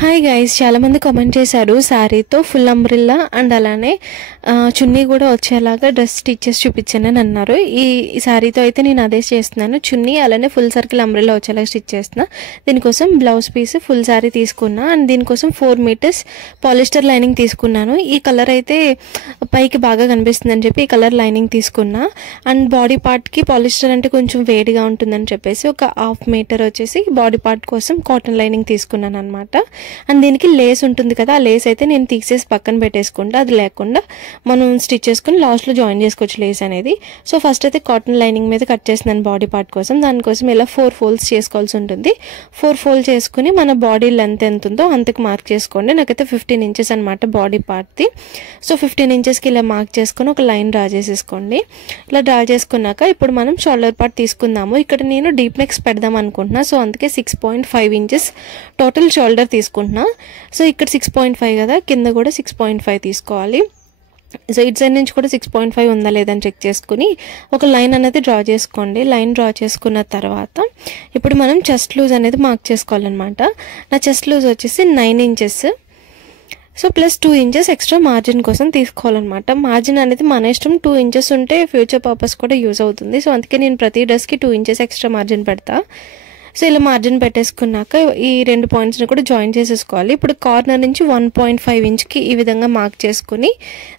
Hi guys, చాలా మంది comment చేశారు శారీతో ఫుల్ అంబ్రిల్లా అండ్ అలానే చున్నీ కూడా వచ్చేలాగా డ్రెస్ స్టిచ్ చేసి చూపించానని అన్నారు. ఈ శారీతో అయితే నేను అదే చేస్తున్నాను. చున్నీ అలానే ఫుల్ సర్కిల్ అంబ్రిల్లా వచ్చేలాగా స్టిచ్ చేస్తున్నా. దీనికోసం బ్లౌజ్ పీస్ ఫుల్ శారీ తీసుకున్నా అండ్ దీనికోసం 4 మీటర్స్ పాలిస్టర్ లైనింగ్ తీసుకున్నాను. ఈ కలర్ అయితే పైకి బాగా కనిపిస్తుందని చెప్పి ఈ కలర్ లైనింగ్ తీసుకున్నా. అండ్ బాడీ పార్ట్కి పాలిస్టర్ అంటే కొంచెం వేడిగా ఉంటుందని చెప్పేసి ఒక 1/2 మీటర్ వచ్చేసి బాడీ పార్ట్ కోసం కాటన్ లైనింగ్ తీసుకున్నాను అనమాట. అండ్ దీనికి లేస్ ఉంటుంది కదా, ఆ లేస్ అయితే నేను తీసేసి పక్కన పెట్టేసుకుంటా. అది లేకుండా మనం స్టిచ్ చేసుకుని లాస్ట్లో జాయిన్ చేసుకోవచ్చు లేస్ అనేది. సో ఫస్ట్ అయితే కాటన్ లైనింగ్ మీద కట్ చేస్తున్నాను బాడీ పార్ట్ కోసం. దానికోసం ఇలా 4 ఫోల్డ్స్ చేసుకోవాల్సి ఉంటుంది. 4 ఫోల్డ్ చేసుకుని మన బాడీ లెంత్ ఎంత ఉందో అంతకు మార్క్ చేసుకోండి. నాకైతే 15 ఇంచెస్ అనమాట బాడీ పార్ట్ది. సో 15 ఇంచెస్కి ఇలా మార్క్ చేసుకుని ఒక లైన్ డ్రా చేసేసుకోండి. ఇలా డ్రా చేసుకున్నాక ఇప్పుడు మనం షోల్డర్ పార్ట్ తీసుకుందాము. ఇక్కడ నేను డీప్ నెక్స్ పెడదాం అనుకుంటున్నా. సో అందుకే 6.5 ఇంచెస్ టోటల్ షోల్డర్ తీసుకుంటున్నా. సో ఇక్కడ 6.5 కదా, కింద కూడా 6.5 తీసుకోవాలి. సో ఇటు సైడ్ నుంచి కూడా 6.5 ఉందా లేదని చెక్ చేసుకుని ఒక లైన్ అనేది డ్రా చేసుకోండి. లైన్ డ్రా చేసుకున్న తర్వాత ఇప్పుడు మనం చెస్ట్ లూజ్ అనేది మార్క్ చేసుకోవాలన్నమాట. నా చెస్ట్ లూజ్ వచ్చేసి 9 inches. So plus 2 inches extra margin కోసం తీసుకోవాలన్నమాట. మార్జిన్ అనేది మన ఇష్టం. 2 ఇంచెస్ ఉంటే ఫ్యూచర్ పర్పస్ కూడా యూజ్ అవుతుంది. సో అందుకే నేను ప్రతి డ్రెస్కి 2 ఇంచెస్ ఎక్స్ట్రా మార్జిన్ పెడతా. సో ఇలా మార్జిన్ పెట్టేసుకున్నాక ఈ 2 పాయింట్స్ని కూడా జాయిన్ చేసేసుకోవాలి. ఇప్పుడు కార్నర్ నుంచి 1.5 ఇంచ్కి ఈ విధంగా మార్క్ చేసుకుని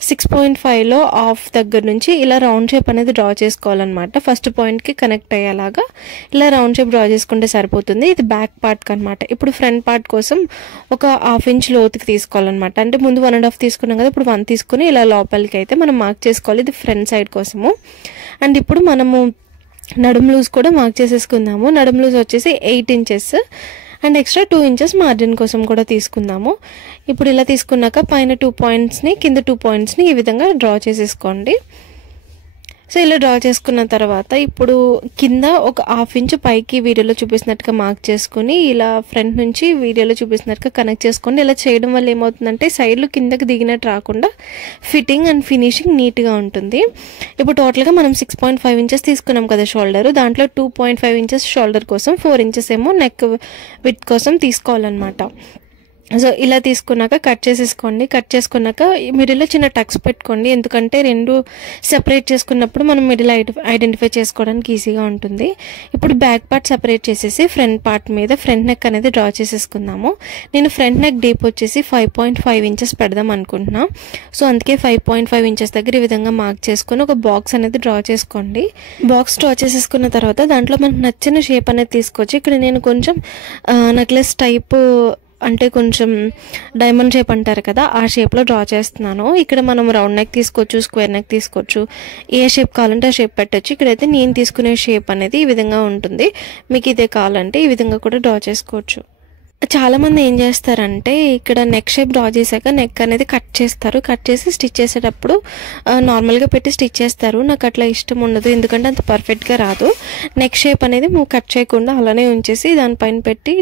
6.5లో హాఫ్ దగ్గర నుంచి ఇలా రౌండ్ షేప్ అనేది డ్రా చేసుకోవాలన్నమాట. ఫస్ట్ పాయింట్కి కనెక్ట్ అయ్యేలాగా ఇలా రౌండ్ షేప్ డ్రా చేసుకుంటే సరిపోతుంది. ఇది బ్యాక్ పార్ట్కి అనమాట. ఇప్పుడు ఫ్రంట్ పార్ట్ కోసం ఒక 1/2 ఇంచ్ లోతుకి తీసుకోవాలన్నమాట. అంటే ముందు 1.5 తీసుకున్నాం కదా, ఇప్పుడు 1 తీసుకుని ఇలా లోపలికి అయితే మనం మార్క్ చేసుకోవాలి. ఇది ఫ్రంట్ సైడ్ కోసము. అండ్ ఇప్పుడు మనము నడుం లూజ్ కూడా మార్క్ చేసేసుకుందాము. నడుం లూజ్ వచ్చేసి 8 inches and extra 2 inches margin కోసం కూడా తీసుకుందాము. ఇప్పుడు ఇలా తీసుకున్నాక పైన 2 పాయింట్స్ని కింద 2 పాయింట్స్ని ఈ విధంగా డ్రా చేసేసుకోండి. సో ఇలా డ్రా చేసుకున్న తర్వాత ఇప్పుడు కింద ఒక 1/2 ఇంచ్ పైకి వీడియోలో చూపిస్తున్నట్టుగా మార్క్ చేసుకుని ఇలా ఫ్రంట్ నుంచి వీడియోలో చూపిస్తున్నట్టుగా కనెక్ట్ చేసుకోండి. ఇలా చేయడం వల్ల ఏమవుతుందంటే సైడ్లు కిందకి దిగినట్టు రాకుండా ఫిట్టింగ్ అండ్ ఫినిషింగ్ నీట్గా ఉంటుంది. ఇప్పుడు టోటల్గా మనం 6.5 ఇంచెస్ తీసుకున్నాం కదా షోల్డర్, దాంట్లో 2.5 ఇంచెస్ షోల్డర్ కోసం, 4 ఇంచెస్ ఏమో నెక్ విడ్త్ కోసం తీసుకోవాలన్నమాట. సో ఇలా తీసుకున్నాక కట్ చేసేసుకోండి. కట్ చేసుకున్నాక మిడిల్లో చిన్న టక్స్ పెట్టుకోండి. ఎందుకంటే 2 సెపరేట్ చేసుకున్నప్పుడు మనం మిడిల్ ఐడెంటిఫై చేసుకోవడానికి ఈజీగా ఉంటుంది. ఇప్పుడు బ్యాక్ పార్ట్ సెపరేట్ చేసేసి ఫ్రంట్ పార్ట్ మీద ఫ్రంట్ నెక్ అనేది డ్రా చేసేసుకుందాము. నేను ఫ్రంట్ నెక్ డీప్ వచ్చేసి 5.5 ఇంచెస్ పెడదాం అనుకుంటున్నా. సో అందుకే 5.5 ఇంచెస్ దగ్గర ఈ విధంగా మార్క్ చేసుకుని ఒక బాక్స్ అనేది డ్రా చేసుకోండి. బాక్స్ డ్రా చేసేసుకున్న తర్వాత దాంట్లో మనకు నచ్చిన షేప్ అనేది తీసుకోవచ్చు. ఇక్కడ నేను కొంచెం నెక్లెస్ టైప్ అంటే కొంచెం డైమండ్ షేప్ అంటారు కదా, ఆ షేప్లో డ్రా చేస్తున్నాను. ఇక్కడ మనం రౌండ్ నెక్ తీసుకోవచ్చు, స్క్వేర్ నెక్ తీసుకోవచ్చు, ఏ షేప్ కావాలంటే ఆ షేప్ పెట్టచ్చు. ఇక్కడైతే నేను తీసుకునే షేప్ అనేది ఈ విధంగా ఉంటుంది. మీకు ఇదే కావాలంటే ఈ విధంగా కూడా డ్రా చేసుకోవచ్చు. చాలామంది ఏం చేస్తారంటే ఇక్కడ నెక్ షేప్ డ్రా చేశాక నెక్ అనేది కట్ చేస్తారు. కట్ చేసి స్టిచ్ చేసేటప్పుడు నార్మల్గా పెట్టి స్టిచ్ చేస్తారు. నాకు అట్లా ఇష్టం ఉండదు, ఎందుకంటే అంత పర్ఫెక్ట్గా రాదు. నెక్ షేప్ అనేది కట్ చేయకుండా అలానే ఉంచేసి దానిపైన పెట్టి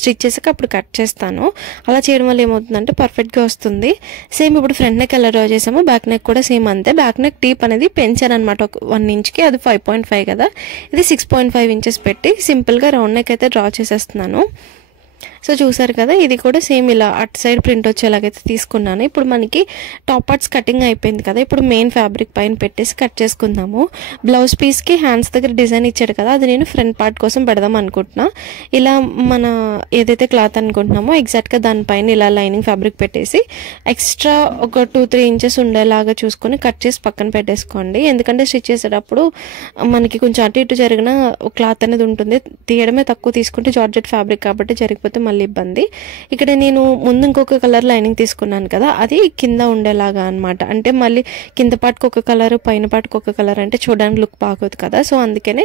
స్టిచ్ చేసాక అప్పుడు కట్ చేస్తాను. అలా చేయడం వల్ల ఏమవుతుందంటే పర్ఫెక్ట్గా వస్తుంది. సేమ్ ఇప్పుడు ఫ్రంట్ నెక్ ఎలా డ్రా చేసామో బ్యాక్ నెక్ కూడా సేమ్ అంతే. బ్యాక్ నెక్ డీప్ అనేది పెంచాను అనమాట ఒక 1 ఇంచ్కి. అది 5.5 కదా, ఇది 6.5 ఇంచెస్ పెట్టి సింపుల్గా రౌండ్ నెక్ అయితే డ్రా చేసేస్తున్నాను. సో చూసారు కదా, ఇది కూడా సేమ్ ఇలా అటు సైడ్ ప్రింట్ వచ్చేలాగైతే తీసుకున్నాను. ఇప్పుడు మనకి టాప్ పార్ట్స్ కటింగ్ అయిపోయింది కదా, ఇప్పుడు మెయిన్ ఫ్యాబ్రిక్ పైన పెట్టేసి కట్ చేసుకుందాము. బ్లౌజ్ పీస్కి హ్యాండ్స్ దగ్గర డిజైన్ ఇచ్చాడు కదా, అది నేను ఫ్రంట్ పార్ట్ కోసం పెడదాం అనుకుంటున్నా. ఇలా మన ఏదైతే క్లాత్ అనుకుంటున్నామో ఎగ్జాక్ట్గా దానిపైన ఇలా లైనింగ్ ఫ్యాబ్రిక్ పెట్టేసి ఎక్స్ట్రా ఒక 2-3 ఇంచెస్ ఉండేలాగా చూసుకొని కట్ చేసి పక్కన పెట్టేసుకోండి. ఎందుకంటే స్టిచ్ చేసేటప్పుడు మనకి కొంచెం అటు ఇటు జరిగిన క్లాత్ అనేది ఉంటుంది. తీయడమే తక్కువ తీసుకుంటే జార్జెట్ ఫ్యాబ్రిక్ కాబట్టి జరిగిపోతే మళ్ళీ ఇబ్బంది. ఇక్కడ నేను ముందు ఇంకొక కలర్ లైనింగ్ తీసుకున్నాను కదా, అది కింద ఉండేలాగా అనమాట. అంటే మళ్ళీ కింద పాటుకు ఒక కలర్ పైన పాటుకు ఒక కలర్ అంటే చూడడానికి లుక్ బాగోదు కదా. సో అందుకనే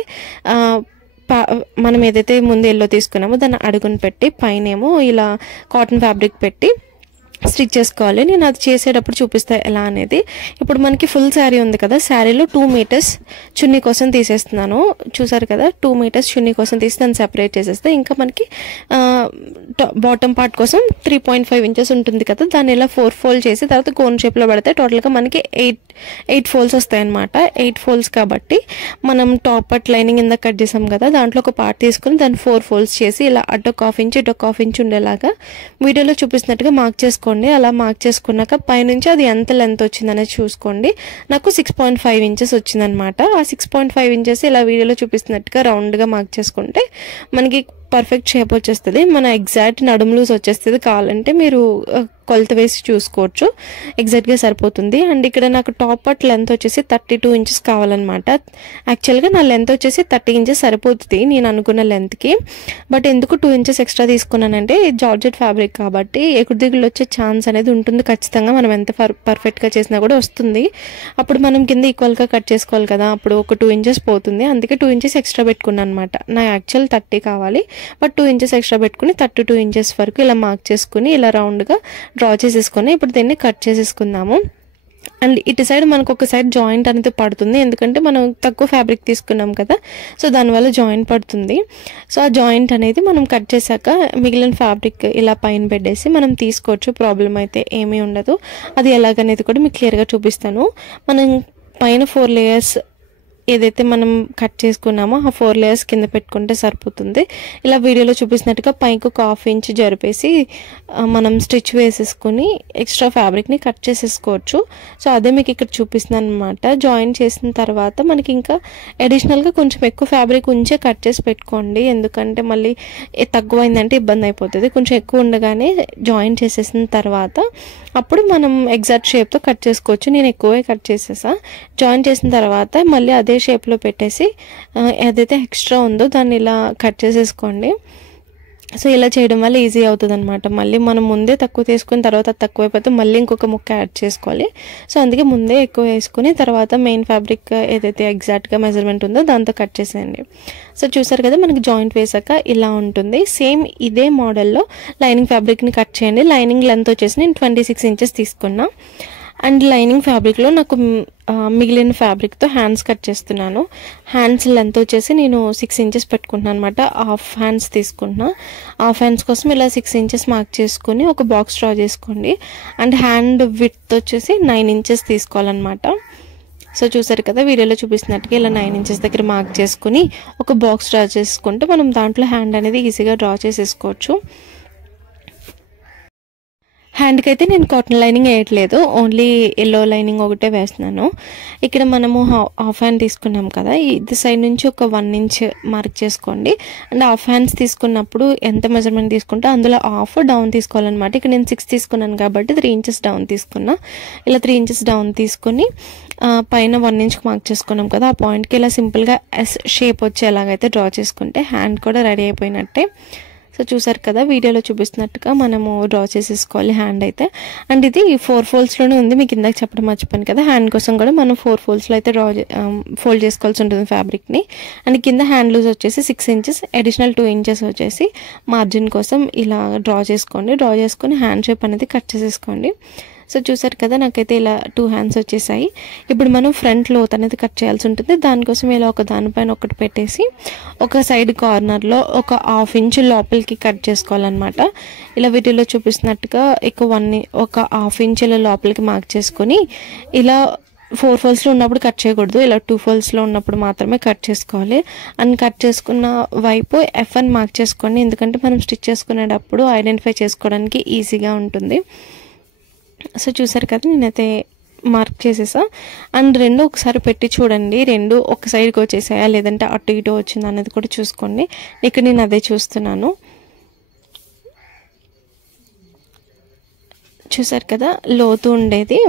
మనం ఏదైతే ముందు ఎల్లో తీసుకున్నామో దాన్ని అడుగుని పెట్టి పైనేమో ఇలా కాటన్ ఫ్యాబ్రిక్ పెట్టి స్టిచ్ చేసుకోవాలి. నేను అది చేసేటప్పుడు చూపిస్తాను ఎలా అనేది. ఇప్పుడు మనకి ఫుల్ శారీ ఉంది కదా, శారీలో 2 మీటర్స్ చున్నీ కోసం తీసేస్తున్నాను. చూసారు కదా, 2 మీటర్స్ చున్నీ కోసం తీసి దాన్ని సెపరేట్ చేసేస్తే ఇంకా మనకి బాటమ్ పార్ట్ కోసం 3.5 ఇంచెస్ ఉంటుంది కదా, దాన్ని ఇలా 4 ఫోల్డ్ చేసి తర్వాత కోన్ షేప్లో పెడితే టోటల్గా మనకి 8 ఫోల్డ్స్ వస్తాయి అనమాట. 8 ఫోల్డ్స్ కాబట్టి మనం టాప్ పార్ట్ లైనింగ్ ఇందాక కట్ చేసాం కదా, దాంట్లో ఒక పార్ట్ తీసుకుని దాన్ని 4 ఫోల్డ్స్ చేసి ఇలా అటు 1/2 ఇంచ్ ఇటు 1/2 ఇంచ్ ఉండేలాగా వీడియోలో చూపిస్తున్నట్టుగా మార్క్ చేసుకోండి. అలా మార్క్ చేసుకున్నాక పైనుంచి అది ఎంత లెంత్ వచ్చిందనేది చూసుకోండి. నాకు 6.5 ఇంచెస్ వచ్చిందనమాట. ఆ 6.5 ఇంచెస్ ఇలా వీడియోలో చూపిస్తున్నట్టుగా రౌండ్గా మార్క్ చేసుకుంటే మనకి పర్ఫెక్ట్ షేప్ వచ్చేస్తుంది. మన ఎగ్జాక్ట్ నడుము లూజ్ వచ్చేస్తుంది. కావాలంటే మీరు కొలత వేసి చూసుకోవచ్చు, ఎగ్జాక్ట్గా సరిపోతుంది. అండ్ ఇక్కడ నాకు టాప్ పార్ట్ లెంత్ వచ్చేసి 32 ఇంచెస్ కావాలన్నమాట. యాక్చువల్గా నా లెంత్ వచ్చేసి 30 ఇంచెస్ సరిపోతుంది నేను అనుకున్న లెంత్కి. బట్ ఎందుకు 2 ఇంచెస్ ఎక్స్ట్రా తీసుకున్నానంటే జార్జెట్ ఫ్యాబ్రిక్ కాబట్టి ఎగుడు దిగులు వచ్చే ఛాన్స్ అనేది ఉంటుంది ఖచ్చితంగా. మనం ఎంత పర్ఫెక్ట్గా చేసినా కూడా వస్తుంది. అప్పుడు మనం కింద ఈక్వల్గా కట్ చేసుకోవాలి కదా, అప్పుడు ఒక 2 ఇంచెస్ పోతుంది. అందుకే 2 ఇంచెస్ ఎక్స్ట్రా పెట్టుకున్నాను అనమాట. నా యాక్చువల్ 30 కావాలి, బట్ 2 ఇంచెస్ ఎక్స్ట్రా పెట్టుకుని 32 ఇంచెస్ వరకు ఇలా మార్క్ చేసుకుని ఇలా రౌండ్గా డ్రా చేసేసుకొని ఇప్పుడు దీన్ని కట్ చేసేసుకుందాము. అండ్ ఇటు సైడ్ మనకు ఒక సైడ్ జాయింట్ అనేది పడుతుంది, ఎందుకంటే మనం తక్కువ ఫ్యాబ్రిక్ తీసుకున్నాం కదా, సో దానివల్ల జాయింట్ పడుతుంది. సో ఆ జాయింట్ అనేది మనం కట్ చేశాక మిగిలిన ఫ్యాబ్రిక్ ఇలా పైన పెట్టేసి మనం తీసుకోవచ్చు, ప్రాబ్లం అయితే ఏమీ ఉండదు. అది ఎలాగనేది కూడా మీకు క్లియర్గా చూపిస్తాను. మనం పైన 4 లేయర్స్ ఏదైతే మనం కట్ చేసుకున్నామో ఆ 4 లేయర్స్ కింద పెట్టుకుంటే సరిపోతుంది. ఇలా వీడియోలో చూపిస్తున్నట్టుగా పైకి ఒక 1/2 ఇంచ్ జరిపేసి మనం స్టిచ్ వేసేసుకుని ఎక్స్ట్రా ఫ్యాబ్రిక్ని కట్ చేసేసుకోవచ్చు. సో అదే మీకు ఇక్కడ చూపిస్తున్నాను అనమాట. జాయిన్ చేసిన తర్వాత మనకి ఇంకా అడిషనల్గా కొంచెం ఎక్కువ ఫ్యాబ్రిక్ ఉంచే కట్ చేసి పెట్టుకోండి, ఎందుకంటే మళ్ళీ తక్కువైందంటే ఇబ్బంది అయిపోతుంది. కొంచెం ఎక్కువ ఉండగానే జాయిన్ చేసేసిన తర్వాత అప్పుడు మనం ఎగ్జాక్ట్ షేప్తో కట్ చేసుకోవచ్చు. నేను ఎక్కువే కట్ చేసేసా. జాయిన్ చేసిన తర్వాత మళ్ళీ అదే షేప్లో పెట్టేసి ఏదైతే ఎక్స్ట్రా ఉందో దాన్ని ఇలా కట్ చేసేసుకోండి. సో ఇలా చేయడం వల్ల ఈజీ అవుతుంది అనమాట. మళ్ళీ మనం ముందే తక్కువ తీసుకుని తర్వాత తక్కువ అయిపోతే మళ్ళీ ఇంకొక ముక్క యాడ్ చేసుకోవాలి. సో అందుకే ముందే ఎక్కువ వేసుకుని తర్వాత మెయిన్ ఫ్యాబ్రిక్ ఏదైతే ఎగ్జాక్ట్గా మెజర్మెంట్ ఉందో దాంతో కట్ చేసేయండి. సో చూసారు కదా, మనకి జాయింట్ వేసాక ఇలా ఉంటుంది. సేమ్ ఇదే మోడల్లో లైనింగ్ ఫ్యాబ్రిక్ని కట్ చేయండి. లైనింగ్ లెంత్ వచ్చేసి నేను 26 ఇంచెస్ తీసుకున్నా. అండ్ లైనింగ్ ఫ్యాబ్రిక్లో నాకు మిగిలిన ఫ్యాబ్రిక్తో హ్యాండ్స్ కట్ చేస్తున్నాను. హ్యాండ్స్ లెంత్ వచ్చేసి నేను 6 ఇంచెస్ పెట్టుకుంటున్నాను అనమాట. హాఫ్ హ్యాండ్స్ తీసుకుంటున్నా. హాఫ్ హ్యాండ్స్ కోసం ఇలా 6 ఇంచెస్ మార్క్ చేసుకుని ఒక బాక్స్ డ్రా చేసుకోండి. అండ్ హ్యాండ్ విడ్త్ వచ్చేసి 9 ఇంచెస్ తీసుకోవాలన్నమాట. సో చూసారు కదా, వీడియోలో చూపిస్తున్నట్టుగా ఇలా 9 ఇంచెస్ దగ్గర మార్క్ చేసుకుని ఒక బాక్స్ డ్రా చేసుకుంటే మనం దాంట్లో హ్యాండ్ అనేది ఈజీగా డ్రా చేసేసుకోవచ్చు. హ్యాండ్కి అయితే నేను కాటన్ లైనింగ్ వేయట్లేదు, ఓన్లీ ఎల్లో లైనింగ్ ఒకటే వేస్తున్నాను. ఇక్కడ మనము హాఫ్ హ్యాండ్ తీసుకున్నాం కదా, ఇది సైడ్ నుంచి ఒక 1 ఇంచ్ మార్క్ చేసుకోండి. అండ్ హాఫ్ హ్యాండ్స్ తీసుకున్నప్పుడు ఎంత మెజర్మెంట్ తీసుకుంటే అందులో హాఫ్ డౌన్ తీసుకోవాలన్నమాట. ఇక్కడ నేను 6 తీసుకున్నాను కాబట్టి 3 ఇంచెస్ డౌన్ తీసుకున్నా. ఇలా 3 ఇంచెస్ డౌన్ తీసుకొని పైన 1 ఇంచ్కి మార్క్ చేసుకున్నాం కదా, ఆ పాయింట్కి ఇలా సింపుల్గా ఎస్ షేప్ వచ్చేలాగైతే డ్రా చేసుకుంటే హ్యాండ్ కూడా రెడీ అయిపోయినట్టే. సో చూసారు కదా, వీడియోలో చూపిస్తున్నట్టుగా మనము డ్రా చేసేసుకోవాలి హ్యాండ్ అయితే. అండ్ ఇది 4 ఫోల్డ్స్లోనే ఉంది, మీకు ఇందాక చెప్పడం మర్చిపోయాను కదా. హ్యాండ్ కోసం కూడా మనం 4 ఫోల్డ్స్లో అయితే ఫోల్డ్ చేసుకోవాల్సి ఉంటుంది ఫ్యాబ్రిక్ని. అండ్ కింద హ్యాండ్ లూజ్ వచ్చేసి 6 ఇంచెస్, అడిషనల్ 2 ఇంచెస్ వచ్చేసి మార్జిన్ కోసం ఇలా డ్రా చేసుకోండి. డ్రా చేసుకొని హ్యాండ్ షేప్ అనేది కట్ చేసేసుకోండి. సో చూసారు కదా, నాకైతే ఇలా 2 హ్యాండ్స్ వచ్చేసాయి. ఇప్పుడు మనం ఫ్రంట్ లోత్ అనేది కట్ చేయాల్సి ఉంటుంది. దానికోసం ఇలా ఒక దానిపైన ఒకటి పెట్టేసి ఒక సైడ్ కార్నర్లో ఒక 1/2 ఇంచ్ లోపలికి కట్ చేసుకోవాలన్నమాట. ఇలా వీడియోలో చూపిస్తున్నట్టుగా ఒక 1/2 ఇంచ్ లోపలికి మార్క్ చేసుకొని ఇలా 4 ఫోల్డ్స్లో ఉన్నప్పుడు కట్ చేయకూడదు, ఇలా 2 ఫోల్డ్స్లో ఉన్నప్పుడు మాత్రమే కట్ చేసుకోవాలి. అండ్ కట్ చేసుకున్న వైపు F1 మార్క్ చేసుకోండి, ఎందుకంటే మనం స్టిచ్ చేసుకునేటప్పుడు ఐడెంటిఫై చేసుకోవడానికి ఈజీగా ఉంటుంది. సో చూసారు కదా, నేనైతే మార్క్ చేసేసా. అండ్ 2 ఒకసారి పెట్టి చూడండి, 2 ఒక సైడ్కి వచ్చేసాయా లేదంటే అటు ఇటు వచ్చిందా అనేది కూడా చూసుకోండి. ఇక్కడ నేను అదే చూస్తున్నాను. చూసారు కదా, లోతు ఉండేది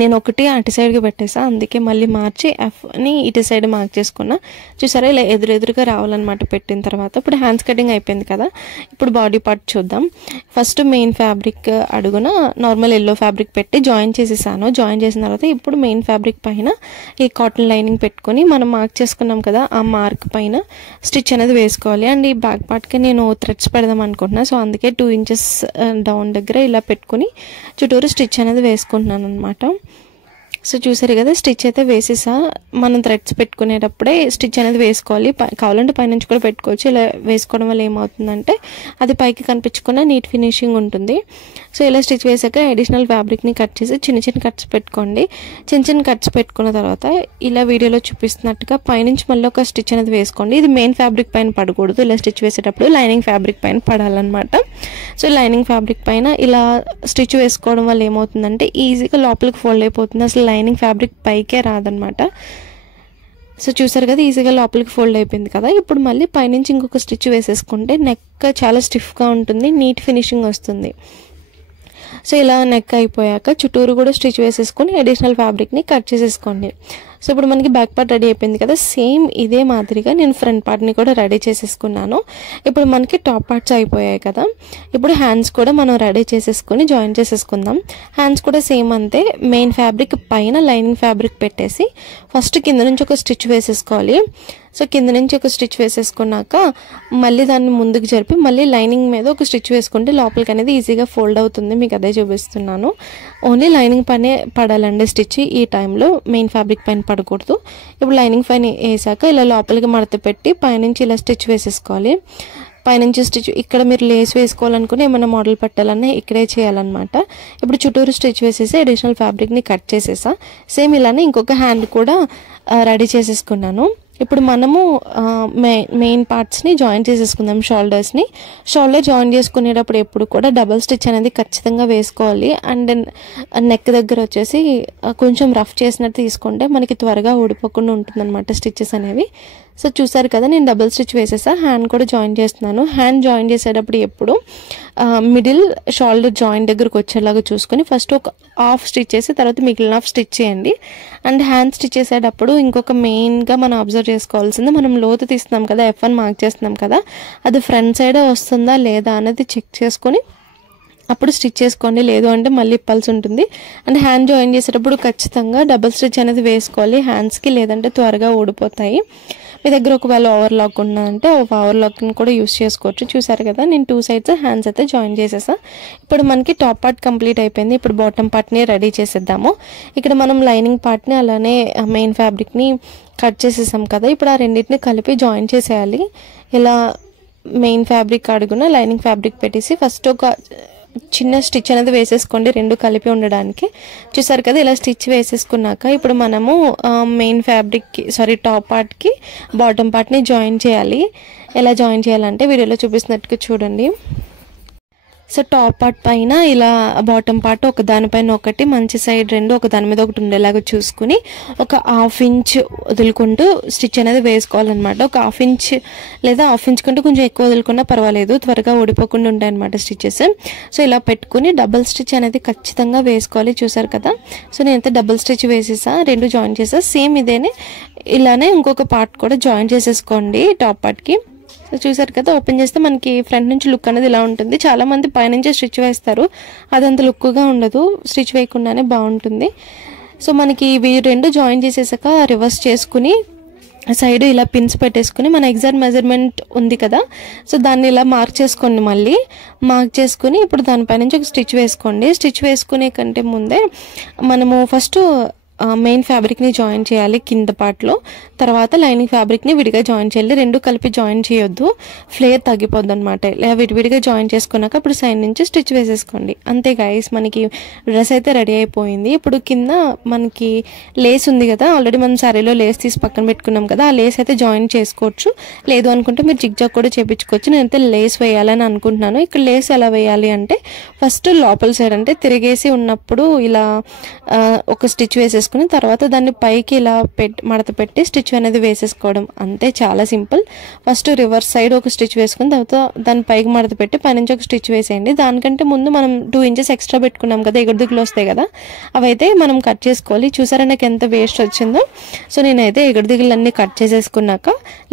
నేను ఒకటి అటు సైడ్కి పెట్టేసా, అందుకే మళ్ళీ మార్చి ఎఫ్ని ఇటు సైడ్ మార్క్ చేసుకున్నా. చూసారా ఇలా ఎదురుగా రావాలన్నమాట పెట్టిన తర్వాత. ఇప్పుడు హ్యాండ్స్ కటింగ్ అయిపోయింది కదా, ఇప్పుడు బాడీ పార్ట్ చూద్దాం. ఫస్ట్ మెయిన్ ఫ్యాబ్రిక్ అడుగున నార్మల్ ఎల్లో ఫ్యాబ్రిక్ పెట్టి జాయిన్ చేసేసాను. జాయిన్ చేసిన తర్వాత ఇప్పుడు మెయిన్ ఫ్యాబ్రిక్ పైన ఈ కాటన్ లైనింగ్ పెట్టుకొని మనం మార్క్ చేసుకున్నాం కదా, ఆ మార్క్ పైన స్టిచ్ అనేది వేసుకోవాలి. అండ్ ఈ బ్యాక్ పార్ట్కి నేను థ్రెడ్స్ పెడదాం అనుకుంటున్నా, సో అందుకే 2 ఇంచెస్ డౌన్ దగ్గర ఇలా పెట్టుకుని చుట్టూరు స్టిచ్ అనేది వేసుకుంటున్నాను అనమాట. సో చూసారు కదా, స్టిచ్ అయితే వేసేసా. మనం థ్రెడ్స్ పెట్టుకునేటప్పుడే స్టిచ్ అనేది వేసుకోవాలి. కావాలంటే పైనుంచి కూడా పెట్టుకోవచ్చు. ఇలా వేసుకోవడం వల్ల ఏమవుతుందంటే అది పైకి కనిపించకుండా నీట్ ఫినిషింగ్ ఉంటుంది. సో ఇలా స్టిచ్ వేసాక అడిషనల్ ఫ్యాబ్రిక్ని కట్ చేసి చిన్న కట్స్ పెట్టుకోండి. చిన్న కట్స్ పెట్టుకున్న తర్వాత ఇలా వీడియోలో చూపిస్తున్నట్టుగా పైనుంచి మళ్ళీ ఒక స్టిచ్ అనేది వేసుకోండి. ఇది మెయిన్ ఫ్యాబ్రిక్ పైన పడకూడదు, ఇలా స్టిచ్ వేసేటప్పుడు లైనింగ్ ఫ్యాబ్రిక్ పైన పడాలన్నమాట. సో లైనింగ్ ఫ్యాబ్రిక్ పైన ఇలా స్టిచ్ వేసుకోవడం వల్ల ఏమవుతుందంటే ఈజీగా లోపలికి ఫోల్డ్ అయిపోతుంది, అసలు లైనింగ్ ఫ్యాబ్రిక్ పైకే రాదనమాట. సో చూసారు కదా, ఈజీగా లోపలికి ఫోల్డ్ అయిపోయింది కదా. ఇప్పుడు మళ్ళీ పైనుంచి ఇంకొక స్టిచ్ వేసేసుకుంటే నెక్ చాలా స్టిఫ్గా ఉంటుంది, నీట్ ఫినిషింగ్ వస్తుంది. సో ఇలా నెక్ అయిపోయాక చుట్టూరు కూడా స్టిచ్ వేసేసుకొని అడిషనల్ ఫ్యాబ్రిక్ని కట్ చేసేసుకోండి. సో ఇప్పుడు మనకి బ్యాక్ పార్ట్ రెడీ అయిపోయింది కదా, సేమ్ ఇదే మాదిరిగా నేను ఫ్రంట్ పార్ట్ని కూడా రెడీ చేసేసుకున్నాను. ఇప్పుడు మనకి టాప్ పార్ట్స్ అయిపోయాయి కదా, ఇప్పుడు హ్యాండ్స్ కూడా మనం రెడీ చేసేసుకొని జాయిన్ చేసేసుకుందాం. హ్యాండ్స్ కూడా సేమ్ అంతే, మెయిన్ ఫ్యాబ్రిక్ పైన లైనింగ్ ఫ్యాబ్రిక్ పెట్టేసి ఫస్ట్ కింద నుంచి ఒక స్టిచ్ వేసేసుకోవాలి. సో కింద నుంచి ఒక స్టిచ్ వేసేసుకున్నాక మళ్ళీ దాన్ని ముందుకు జరిపి మళ్ళీ లైనింగ్ మీద ఒక స్టిచ్ వేసుకుంటే లోపలికి అనేది ఈజీగా ఫోల్డ్ అవుతుంది. మీకు అదే చూపిస్తున్నాను. ఓన్లీ లైనింగ్ పైనే పడాలండి స్టిచ్, ఈ టైంలో మెయిన్ ఫ్యాబ్రిక్ పైన పడకూడదు. ఇప్పుడు లైనింగ్ పైన వేసాక ఇలా లోపలికి మడత పెట్టి పైనుంచి ఇలా స్టిచ్ వేసేసుకోవాలి. పైనుంచి స్టిచ్ ఇక్కడ మీరు లేస్ వేసుకోవాలనుకుని ఏమైనా మోడల్ పెట్టాలన్నా ఇక్కడే చేయాలన్నమాట. ఇప్పుడు చుట్టూరు స్టిచ్ వేసేసి అడిషనల్ ఫ్యాబ్రిక్ని కట్ చేసేసా. సేమ్ ఇలానే ఇంకొక హ్యాండ్ కూడా రెడీ చేసేసుకున్నాను. ఇప్పుడు మనము మెయిన్ పార్ట్స్ని జాయిన్ చేసేసుకుందాం. షోల్డర్ జాయిన్ చేసుకునేటప్పుడు ఎప్పుడు కూడా డబల్ స్టిచ్ అనేది ఖచ్చితంగా వేసుకోవాలి. అండ్ నెక్ దగ్గర వచ్చేసి కొంచెం రఫ్ చేసినట్టు తీసుకుంటే మనకి త్వరగా ఊడిపోకుండా ఉంటుందన్నమాట స్టిచెస్ అనేవి. సో చూసారు కదా, నేను డబుల్ స్టిచ్ వేసేసా. హ్యాండ్ కూడా జాయిన్ చేస్తున్నాను. హ్యాండ్ జాయిన్ చేసేటప్పుడు ఎప్పుడు మిడిల్ షోల్డర్ జాయిన్ దగ్గరకు వచ్చేలాగా చూసుకొని ఫస్ట్ ఒక హాఫ్ స్టిచ్ చేసి తర్వాత మిగిలిన హాఫ్ స్టిచ్ చేయండి. అండ్ హ్యాండ్ స్టిచ్ చేసేటప్పుడు ఇంకొక మెయిన్గా మనం అబ్జర్వ్ చేసుకోవాల్సింది, మనం లోతు తీస్తున్నాం కదా, F1 మార్క్ చేస్తున్నాం కదా, అది ఫ్రంట్ సైడ్ వస్తుందా లేదా అనేది చెక్ చేసుకొని అప్పుడు స్టిచ్ చేసుకోండి. లేదు అంటే మళ్ళీ ఇప్పాల్సి ఉంటుంది. అండ్ హ్యాండ్ జాయిన్ చేసేటప్పుడు ఖచ్చితంగా డబుల్ స్టిచ్ అనేది వేసుకోవాలి హ్యాండ్స్కి, లేదంటే త్వరగా ఊడిపోతాయి. మీ దగ్గర ఒకవేళ ఓవర్లాక్ ఉన్నదంటే ఓవర్లాక్ని కూడా యూస్ చేసుకోవచ్చు. చూసారు కదా, నేను 2 సైడ్స్ హ్యాండ్స్ అయితే జాయిన్ చేసేసా. ఇప్పుడు మనకి టాప్ పార్ట్ కంప్లీట్ అయిపోయింది. ఇప్పుడు బాటమ్ పార్ట్ని రెడీ చేసేద్దాము. ఇక్కడ మనం లైనింగ్ పార్ట్ని అలానే మెయిన్ ఫ్యాబ్రిక్ని కట్ చేసేసాం కదా, ఇప్పుడు ఆ రెండింటిని కలిపి జాయిన్ చేసేయాలి. ఇలా మెయిన్ ఫ్యాబ్రిక్ అడుగున లైనింగ్ ఫ్యాబ్రిక్ పెట్టేసి ఫస్ట్ ఒక చిన్న స్టిచ్ అనేది వేసేసుకోండి, రెండు కలిపి ఉండడానికి. చూసారు కదా, ఇలా స్టిచ్ వేసేసుకున్నాక ఇప్పుడు మనము మెయిన్ ఫ్యాబ్రిక్కి టాప్ పార్ట్కి బాటమ్ పార్ట్ని జాయిన్ చేయాలి. ఎలా జాయిన్ చేయాలంటే వీడియోలో చూపిస్తున్నట్టుగా చూడండి. సో టాప్ పార్ట్ పైన ఇలా బాటమ్ పార్ట్ ఒక దానిపైన ఒకటి మంచి సైడ్ రెండు ఒక దాని మీద ఒకటి ఉండేలాగా చూసుకుని ఒక 1/2 ఇంచ్ వదులుకుంటూ స్టిచ్ అనేది వేసుకోవాలన్నమాట. ఒక 1/2 ఇంచ్ లేదా 1/2 ఇంచ్ కంటే కొంచెం ఎక్కువ వదులుకున్నా పర్వాలేదు, త్వరగా ఊడిపోకుండా ఉంటాయి అన్నమాట స్టిచెస్. సో ఇలా పెట్టుకుని డబుల్ స్టిచ్ అనేది ఖచ్చితంగా వేసుకోవాలి. చూసారు కదా, సో నేనైతే డబుల్ స్టిచ్ వేసేసా, రెండు జాయిన్ చేసా. సేమ్ ఇలానే ఇంకొక పార్ట్ కూడా జాయిన్ చేసేసుకోండి టాప్ పార్ట్కి. సో చూసారు కదా, ఓపెన్ చేస్తే మనకి ఫ్రంట్ నుంచి లుక్ అనేది ఇలా ఉంటుంది. చాలామంది పైనుంచే స్టిచ్ వేస్తారు, అదంత లుక్గా ఉండదు, స్టిచ్ వేయకుండానే బాగుంటుంది. సో మనకి ఇవి రెండు జాయిన్ చేసేసాక రివర్స్ చేసుకుని సైడ్ ఇలా పిన్స్ పెట్టేసుకుని మన ఎగ్జాక్ట్ మెజర్మెంట్ ఉంది కదా, సో దాన్ని ఇలా మార్క్ చేసుకోండి. మళ్ళీ మార్క్ చేసుకుని ఇప్పుడు దానిపై నుంచి ఒక స్టిచ్ వేసుకోండి. స్టిచ్ వేసుకునే కంటే ముందే మనము ఫస్ట్ మెయిన్ ఫ్యాబ్రిక్ని జాయిన్ చేయాలి కింద పార్ట్లో, తర్వాత లైనింగ్ ఫ్యాబ్రిక్ని విడిగా జాయిన్ చేయాలి. రెండు కలిపి జాయిన్ చేయొద్దు, ఫ్లేర్ తగ్గిపోద్ది అనమాట. ఇలా విడివిడిగా జాయిన్ చేసుకున్నాక ఇప్పుడు సైడ్ నుంచి స్టిచ్ వేసేసుకోండి. అంతే గైస్, మనకి డ్రెస్ అయితే రెడీ అయిపోయింది. ఇప్పుడు కింద మనకి లేస్ ఉంది కదా, ఆల్రెడీ మనం సారీలో లేస్ తీసి పక్కన పెట్టుకున్నాం కదా, ఆ లేస్ అయితే జాయిన్ చేసుకోవచ్చు. లేదు అనుకుంటే మీరు జిగ్జాగ్ కూడా చేయించుకోవచ్చు. నేనైతే లేస్ వేయాలని అనుకుంటున్నాను. ఇక్కడ లేస్ ఎలా వేయాలి అంటే ఫస్ట్ లోపల సైడ్ అంటే తిరిగేసి ఉన్నప్పుడు ఇలా ఒక స్టిచ్ వేసేసి చేసేసుకుని తర్వాత దాన్ని పైకి ఇలా మడత పెట్టి స్టిచ్ అనేది వేసేసుకోవడం అంతే, చాలా సింపుల్. ఫస్ట్ రివర్స్ సైడ్ ఒక స్టిచ్ వేసుకుని తర్వాత దాన్ని పైకి మడత పెట్టి పైనుంచి ఒక స్టిచ్ వేసేయండి. దానికంటే ముందు మనం 2 ఇంచెస్ ఎక్స్ట్రా పెట్టుకున్నాం కదా, ఎగుడుదిగులు వస్తాయి కదా, అవైతే మనం కట్ చేసుకోవాలి. చూసారా నాకు ఎంత వేస్ట్ వచ్చిందో. సో నేనైతే ఎగుడుదిగులన్నీ కట్ చేసేసుకున్నాక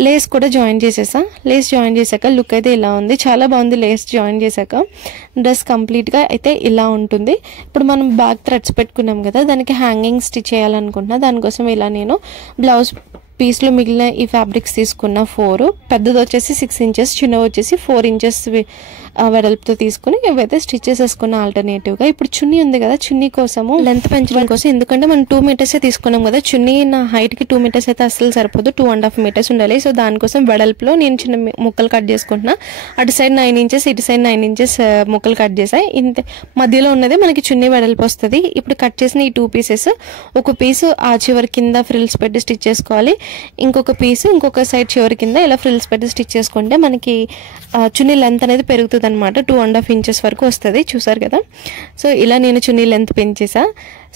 లేస్ కూడా జాయిన్ చేసేసా. లేస్ జాయిన్ చేశాక లుక్ అయితే ఇలా ఉంది, చాలా బాగుంది. లేస్ జాయిన్ చేశాక డ్రెస్ కంప్లీట్గా అయితే ఇలా ఉంటుంది. ఇప్పుడు మనం బ్యాక్ థ్రెడ్స్ పెట్టుకున్నాం కదా, దానికి హ్యాంగింగ్ స్టిచ్ చేయాలనుకుంటున్నా. దానికోసం ఇలా నేను బ్లౌజ్ పీస్లో మిగిలిన ఈ ఫ్యాబ్రిక్స్ తీసుకున్న 4, పెద్దది వచ్చేసి 6 ఇంచెస్, చిన్నవి వచ్చేసి 4 ఇంచెస్ వెడల్పుతో తీసుకుని ఇవైతే స్టిచ్ చేసేసుకున్న ఆల్టర్నేటివ్గా. ఇప్పుడు చున్నీ ఉంది కదా, చున్నీ కోసము లెంత్ పెంచడం కోసం, ఎందుకంటే మనం 2 మీటర్సే తీసుకున్నాం కదా, చున్నీ నా హైట్కి 2 మీటర్స్ అయితే అస్సలు సరిపోదు, 2.5 మీటర్స్ ఉండాలి. సో దానికోసం వెడల్పులో నేను చిన్న ముక్కలు కట్ చేసుకుంటున్నా. అటు సైడ్ 9 ఇంచెస్, ఇటు సైడ్ 9 ఇంచెస్ ముక్కలు కట్ చేసాయి. ఇంత మధ్యలో ఉన్నది మనకి చున్నీ వెడల్పు వస్తుంది. ఇప్పుడు కట్ చేసిన ఈ 2 పీసెస్, ఒక పీసు ఆ చివరి కింద ఫ్రిల్స్ పెట్టి స్టిచ్ చేసుకోవాలి, ఇంకొక పీసు ఇంకొక సైడ్ చివరి కింద ఇలా ఫ్రిల్స్ పెట్టి స్టిచ్ చేసుకుంటే మనకి చున్నీ లెంత్ అనేది పెరుగుతుంది అనమాట. 2.5 ఇంచెస్ వరకు వస్తుంది, చూసారు కదా. సో ఇలా నేను చున్నీ లెంత్ పెంచేసా.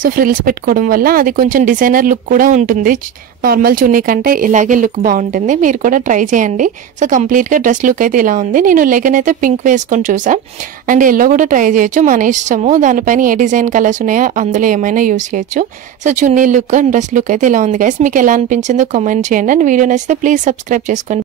సో ఫ్రిల్స్ పెట్టుకోవడం వల్ల అది కొంచెం డిజైనర్ లుక్ కూడా ఉంటుంది, నార్మల్ చున్నీ కంటే ఇలాగే లుక్ బాగుంటుంది. మీరు కూడా ట్రై చేయండి. సో కంప్లీట్గా డ్రెస్ లుక్ అయితే ఇలా ఉంది. నేను లెగన్ అయితే పింక్ వేసుకొని చూసా, అండ్ ఎల్లో కూడా ట్రై చేయొచ్చు, మన ఇష్టము. దానిపైన ఏ డిజైన్ కలర్స్ ఉన్నాయో అందులో ఏమైనా యూస్ చేయొచ్చు. So chunni look and dress look అయితే ఇలా ఉంది గైస్. మీకు ఎలా అనిపించిందో కామెంట్ చేయండి, అండ్ వీడియో నచ్చితే ప్లీజ్ సబ్స్క్రైబ్ చేసుకోండి.